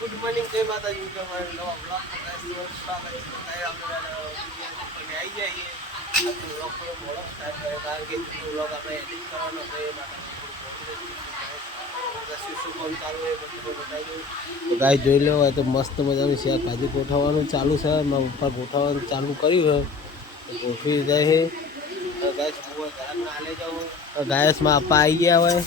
Good morning જય માતાજી કે અમારે નવા બ્લોગ સ્વાગત છે. આપણે આવી જઈએ બ્લોગ થોડો મોડો સ્ટાર્ટ કરે કારણ કે બ્લોગ આપણે એડિટ કરવાનો છે એ માટે શું કામ ચાલુ હોય બધું બતાવી દઉં. તો ગાય જોઈ લો હોય તો મસ્ત મજાનું શાક ભાજી ગોઠવવાનું ચાલુ છે. મારા ઉપર ગોઠવવાનું ચાલુ કર્યું છે તો ગોઠવી જાય છે. ગાય ઘરાક ના હાલે જાઉં ગાયસમાં આપા આવી ગયા હોય.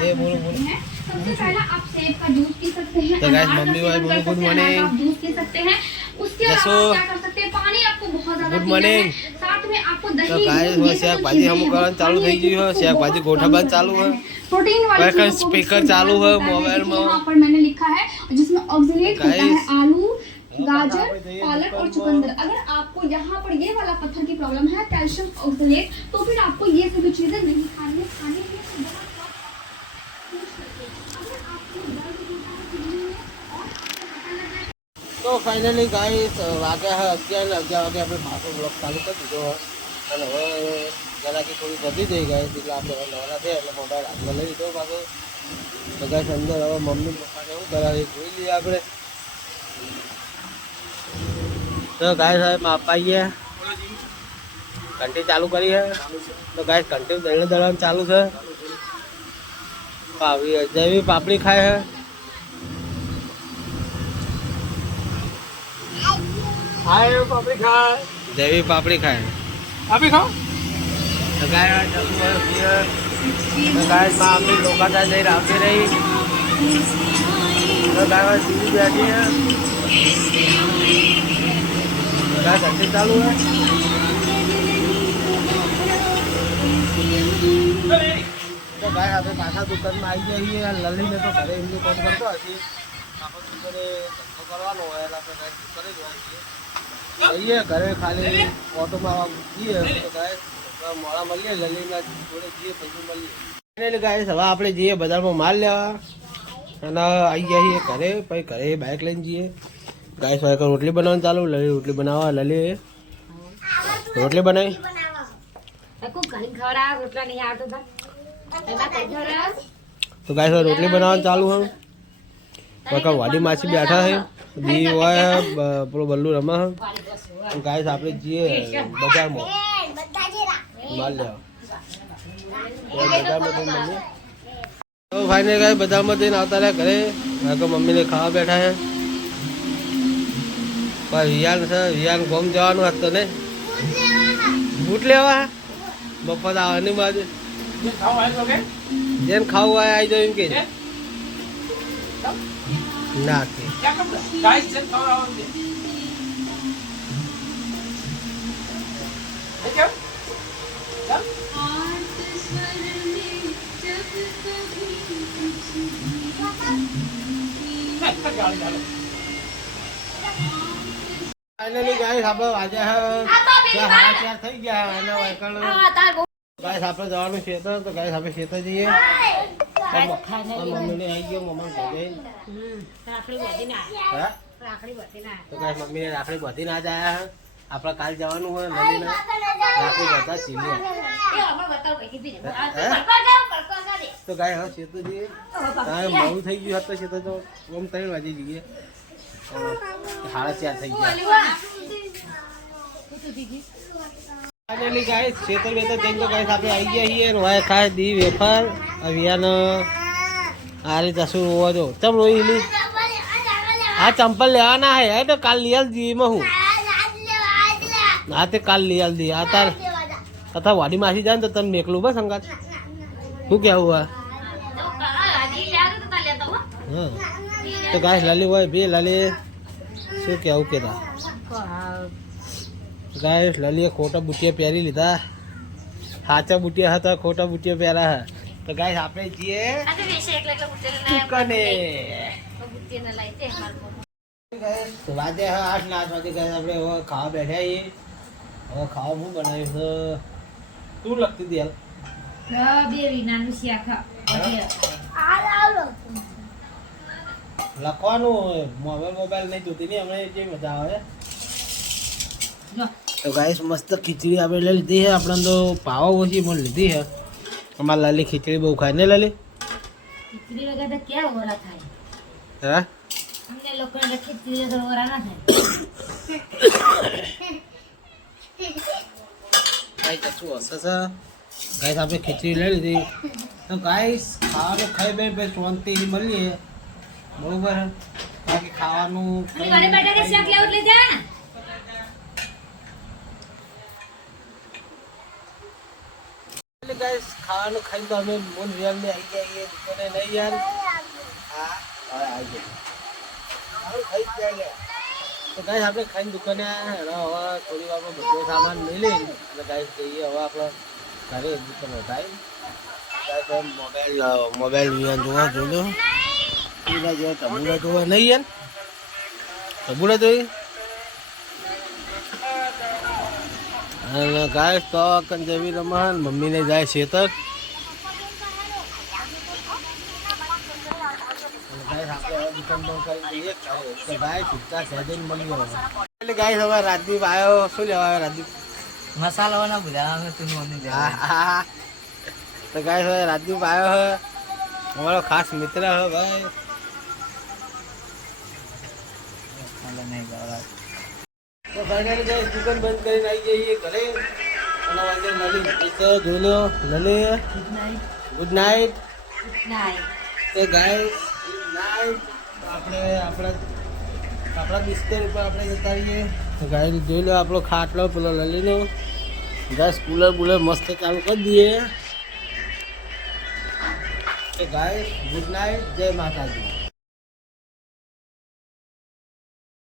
ये बोलो बोलो। सबसे पहला आप सेब का जूस पी सकते हैं। तो गाइस मम्मी वाले बोलो गुड मॉर्निंग। आप जूस पी सकते हैं। उसके अलावा आप क्या कर सकते हैं, पानी आपको बहुत ज्यादा गुड मॉर्निंग। साथ में आपको दही तो गाइस वो शाक भाजी हम करन चालू થઈ ગયું है. शाक भाजी गोठाबान चालू है. प्रोटीन वाली चीजों स्पीकर चालू है मोबाइल में. यहाँ पर मैंने लिखा है जिसमें ऑक्सीलेट होता है आलू, गाजर, पालक और चुकंदर। अगर आपको यहाँ पर ये वाला पत्थर की प्रॉब्लम है, कैल्शियम ऑक्सीलेट, तो फिर आपको ये सभी चीजें नहीं खानी है। खाने के लिए तो फाइनली गाइस वाग्या है 11 वागे આપણે પાછો બ્લોગ ચાલુ કરી દીધો છે અને હવે ગલાકી થોડી વધી જઈ ગઈ એટલે આપણે નવરા થયા એટલે મોબાઈલ હાથમાં લઈ લીધો પાછો. તો ગાઈસ અંદર હવે મમ્મી પપ્પા કેવું કરાવે જોઈ લઈએ આપણે. તો ગાઈસ હવે આપા આવીએ ઘંટી ચાલુ કરી છે. તો ગાઈસ ઘંટી દળે દળવાનું ચાલુ છે. જેવી પાપડી ખાય છે. आए पापड़ी खा જેવી પાપડી ખાય अभी खाओ તો ગાય તો ગાય માં આપણી લોકાતા જઈ આવતી રહી. તો ગાય ટીવી બેઠી है गाय घंटी चालू है. तो गाय આપણે પાછા દુકાનમાં આવી જઈએ. લલીને તો ઘરે એમનું કામ કરતો હતી. આપણે દુકાને ધંધો કરવાનો હોય એટલે આપણે ગાય દુકાને જ જઈએ ઘરે ખાલી ઓટોમાં જઈએ. તો ગાય મોડા મળીએ લલીના જોડે જઈએ પછી મળીએ. એટલે ગાય હવે આપણે જઈએ બજારમાં માલ લેવા અને આવી ગયા છીએ ઘરે. પછી ઘરે બાઇક લઈને જઈએ. ગાય સ્વાય રોટલી બનાવવાનું ચાલુ. લલી રોટલી બનાવવા લલી રોટલી બનાવી તો ગાય સ્વાય રોટલી બનાવવાનું ચાલુ હોય. કાકા વાડી માછી બેઠા છે. દી હોય પેલો બલ્લુ રમા છે. ગાય આપણે જઈએ બજારમાં માલ લેવા. તો ભાઈને ગાય બજારમાં જઈને આવતા રહ્યા ઘરે. કાકા મમ્મીને ખાવા બેઠા છે. વિયાન છે વિયાન ગોમ જવાનું હતું ને બૂટ લેવા બપોર આવવાની બાજુ જેને ખાવું હોય આવી જાવ એમ કે ના કે फाइनली गाइस આપણે વાગ્યા છે 4:30 થઈ ગયા અને વાયકલ ગાઈસ આપણે જવાનું છે તો ગાઈસ આપણે ખેતર જઈએ. મમ્મીને આવી ગયો મમ્મા ઘરે રાખડી બાંધીને આયા. તો ગાઈસ મમ્મીને રાખડી બાંધીને આજ આયા. આપણે કાલ જવાનું હોય લલીને રાખડી બાંધતા ચીલી. તો ગાઈસ હવે ખેતર જઈએ. મોડું થઈ ગયું હતું ખેતર તો 3 વાગે જઈએ. 4:30 થઈ ગયા. फाइनली गाइस खेतर में तो जंगल गाइस આપણે આવી ગયા છીએ. રોય ખાય દી વેફર અવિયાન આરી તસુર હોવા જો ચમ રોઈ લી આ ચંપલ લેવાના હે તો કાલ લીલ દી માં હું ના તે કાલ લીલ દી આ તાર તથા વાડી માસી જાય તો તને મેકલું બસ સંગાત શું કેવું આ હા. તો ગાઈસ લલી હોય બે લલી શું કેવું કેતા ગાઈસ લલીએ ખોટા બુટિયા પહેરી લીધા. સાચા બુટિયા હતા ખોટા બુટિયા પહેરા હે. તો ગાઈસ આપણે જઈએ દુકાને. વાજે 8 વાગે ગાઈસ આપણે હવે ખાવા બેઠા છીએ. હવે ખાવા શું બનાવ્યું છે તું લખતી દે બે વિનાનું શાક લખવાનું મોબાઈલ નહીં જોતી નહીં. હમણાં જે મજા આવે તો ગાઈસ મસ્ત ખીચડી આપણે લઈ લીધી છે. આપણે તો પાવા ઓછી પણ લીધી છે. અમારા લાલી ખીચડી બહુ ખાય ને લાલી? ખીચડી વગર તો ક્યાં ઓરા થાય? હા અમને લોકોને ખીચડી વગર ઓરા ના થાય. ગાઈસ શું હશે છે? ગાઈસ આપણે ખીચડી લઈ લીધી. તો ગાઈસ ખાવાનું ખાઈ બે પછી શાંતિથી મળીએ. બરોબર બાકી ખાવાનું ઘરે બટાકા શાક લેવું લઈ જા. ગાઈસ ખાવાનું ખાઈને તો અમે મોન રિયલ ને આવી ગયા છીએ દુકાને નહીં યાર. હા હવે આવી ગયા. ખાવાનું ખાઈ જ જાય લે. તો ગાઈસ આપણે ખાઈને દુકાને આવ્યા. હવે થોડી વારમાં બધો સામાન લઈ લઈએ એટલે ગાઈસ જઈએ હવે આપણે ઘરે દુકાને થાય. મોબાઈલ વિયાન જોવા જોજો. પૂરા જેવા તબુડા જોવા નહીં યાર. તબુડા જોઈ અને ગાય તો કંજવી રમણ મમ્મીને જાય ખેતર. એટલે ગાય હવે રાજદીપ આવ્યો. શું લેવા આવ્યો રાજદીપ? મસાલો ના ભૂલ્યા તું મમ્મી હા તો ગાય હવે રાજદીપ આવ્યો હે. અમારો ખાસ મિત્ર હે ભાઈ. તો ફાઇનલી ગાઈસ દુકાન બંધ કરીને આવી જઈએ ઘરે. અને વાગે લલી જોઈ લો લલી ગુડ નાઇટ. તો ગાઈસ ગુડ નાઇટ. આપણે આપણા બિસ્તર ઉપર આપણે જતા રહીએ. તો ગાઈસ જોઈ લો આપણો ખાટલો પેલો લલીનો. ગાઈસ કુલર બુલર મસ્ત ચાલુ કરી દઈએ. તો ગાઈસ ગુડ નાઇટ. જય માતાજી.